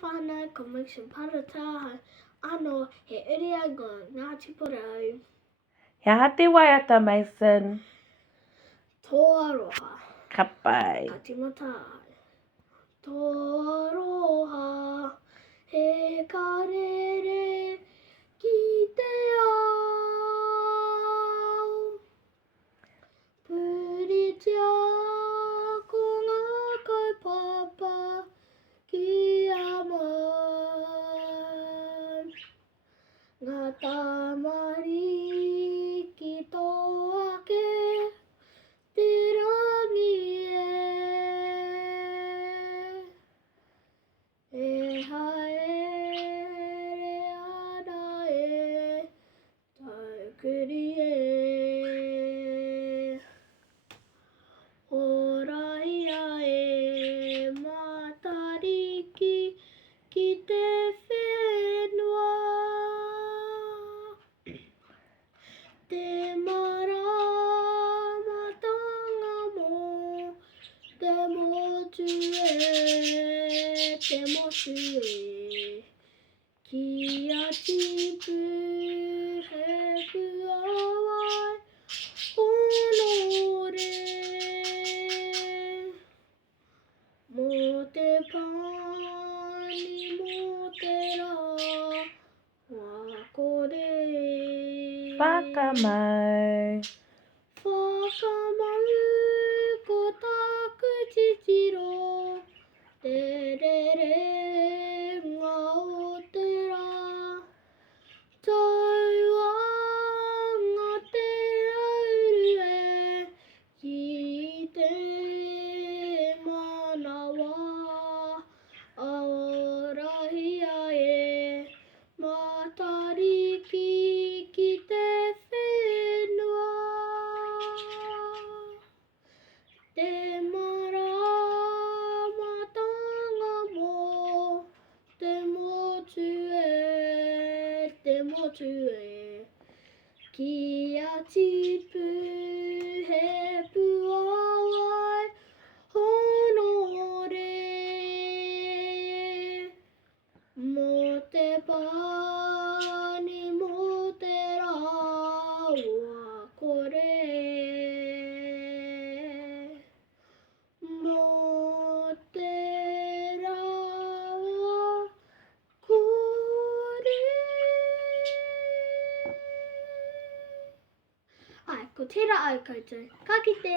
whānau conviction parata ano he uriango Ngāti Porou. Hea te waiata, Mason. Tō Aroha. Ka pai. Ka tīmata ai. Tō Aroha he karere ki te ao. Puritia ko ngā kaupapa ki a mau. Ngā tamari ki tō ake te rangi e haere ana e taukuri e. Oraia e matariki ki te whenua. Te maramatanga mo te motu e ki a tipu he puawai honore mo te pani mo te rā wakore. Whakamau. Whakamau ko taku titiro, te rere ngā o te rā. Tauanga te auru e ki te manawa. Aorahia e matariki ki te whenua. Te maramatanga mo te motu e ki a tipu he puawai honore mo te pani mo te rā wakore. Mo te rā wakore. Ai, ko tērā au koutou. Ka kite!